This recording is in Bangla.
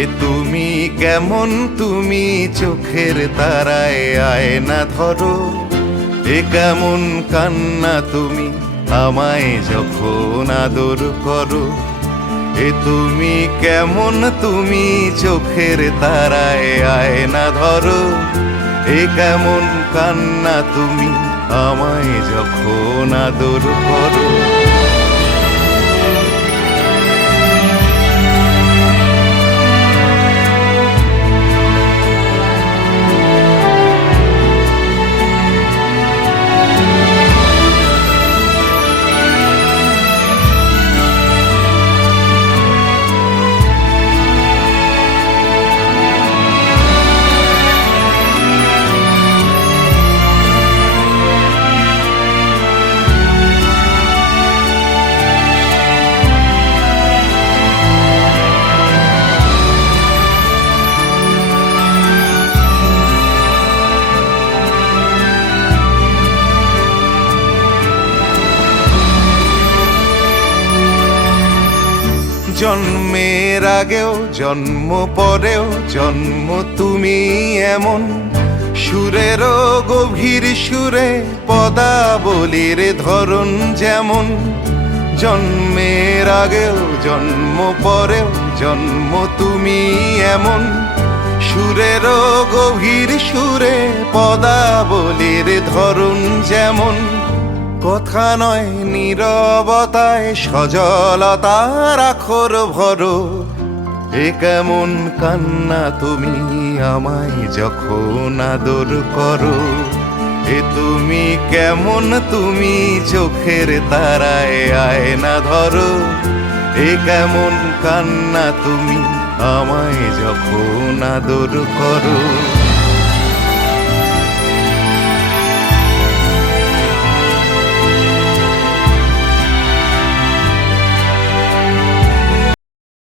এ তুমি কেমন, তুমি চোখের তারায় আয়না ধরো। এ কেমন কান্না তুমি আমায় যখন আদর করো। এ তুমি কেমন, তুমি চোখের তারায় আয়না ধরো। এ কেমন কান্না তুমি আমায় যখন আদর করো। জন্মের আগেও জন্ম পরেও জন্ম তুমি এমন, সুরেরও গভীর সুরে পদাবলীর ধরন যেমন। জন্মের আগেও জন্ম পরেও জন্ম তুমি এমন, সুরেরও গভীর সুরে পদাবলীর ধরন যেমন। কথা নয় নীরবতায় সজলতার আখর ভরো। এ কেমন কান্না তুমি আমায় যখন আদর করো। এ তুমি কেমন, তুমি চোখের তারায় আয়না ধরো। এ কেমন কান্না তুমি আমায় যখন আদর করো।